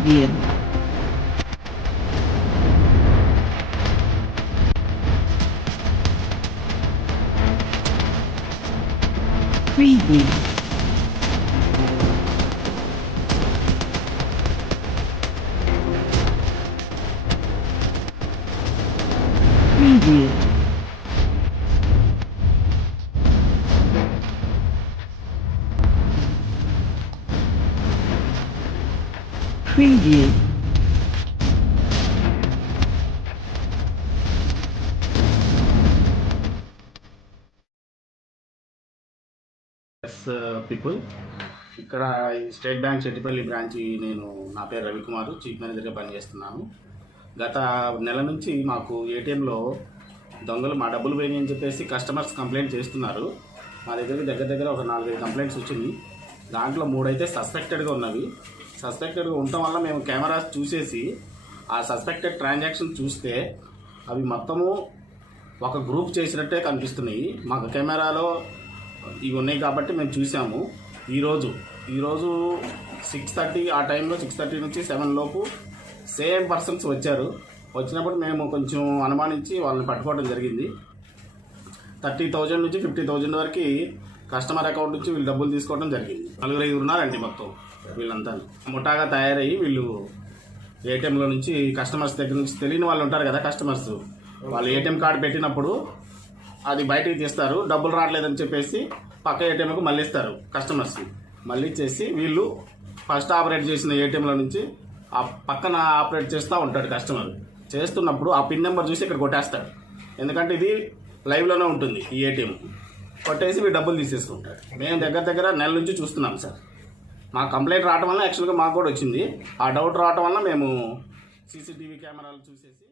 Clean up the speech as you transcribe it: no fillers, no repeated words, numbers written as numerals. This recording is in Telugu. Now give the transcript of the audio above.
Preview. Preview. Preview. Preview. People ఇక్కడ ఈ స్టేట్ బ్యాంక్ చెట్టిపల్లి బ్రాంచ్ నా పేరు రవికుమార్, చీఫ్ మేనేజర్గా పనిచేస్తున్నాను. గత నెల నుంచి మాకు ఏటీఎంలో దొంగలు మా డబ్బులు పోయినాయి అని చెప్పేసి కస్టమర్స్ కంప్లైంట్ చేస్తున్నారు. మా దగ్గర దగ్గర ఒక 4-5 కంప్లైంట్స్ వచ్చింది. దాంట్లో 3 అయితే సస్పెక్టెడ్గా ఉన్నవి. సస్పెక్టెడ్గా ఉండటం వల్ల మేము కెమెరాస్ చూసేసి ఆ సస్పెక్టెడ్ ట్రాన్సాక్షన్ చూస్తే అవి మొత్తము ఒక గ్రూప్ చేసినట్టే కనిపిస్తున్నాయి. మాకు కెమెరాలో ఇవి ఉన్నాయి కాబట్టి మేము చూసాము. ఈరోజు 6:30 ఆ టైంలో 6:30 నుంచి 7 లోపు సేమ్ పర్సన్స్ వచ్చారు. వచ్చినప్పుడు మేము కొంచెం అనుమానించి వాళ్ళని పట్టుకోవడం జరిగింది. 30,000 నుంచి 50,000 వరకు కస్టమర్ అకౌంట్ నుంచి వీళ్ళు డబ్బులు తీసుకోవడం జరిగింది. 4-5 ఉన్నారండి మొత్తం. వీళ్ళంతా ముఠాగా తయారయ్యి వీళ్ళు ఏటీఎంలో నుంచి కస్టమర్స్ దగ్గర నుంచి తెలియని వాళ్ళు ఉంటారు కదా, కస్టమర్స్ వాళ్ళు ఏటీఎం కార్డు పెట్టినప్పుడు అది బయటికి తీస్తారు. డబ్బులు రావట్లేదని చెప్పేసి పక్క ఏటీఎంకు మళ్ళీ ఇస్తారు కస్టమర్స్. మళ్ళీ ఇచ్చేసి వీళ్ళు ఫస్ట్ ఆపరేట్ చేసిన ఏటీఎంలో నుంచి ఆ పక్కన ఆపరేట్ చేస్తూ ఉంటాడు కస్టమర్. చేస్తున్నప్పుడు ఆ పిన్ నెంబర్ చూసి ఇక్కడ కొట్టేస్తాడు. ఎందుకంటే ఇది లైవ్లోనే ఉంటుంది ఈ ఏటీఎం. కొట్టేసి వీళ్ళు డబ్బులు తీసేసుకుంటాడు. మేము దగ్గర నెల నుంచి చూస్తున్నాం సార్. మా కంప్లైంట్ రావడం వల్ల యాక్చువల్గా మాకు కూడా వచ్చింది. ఆ డౌట్ రావడం వల్ల మేము సీసీటీవీ కెమెరాలు చూసేసి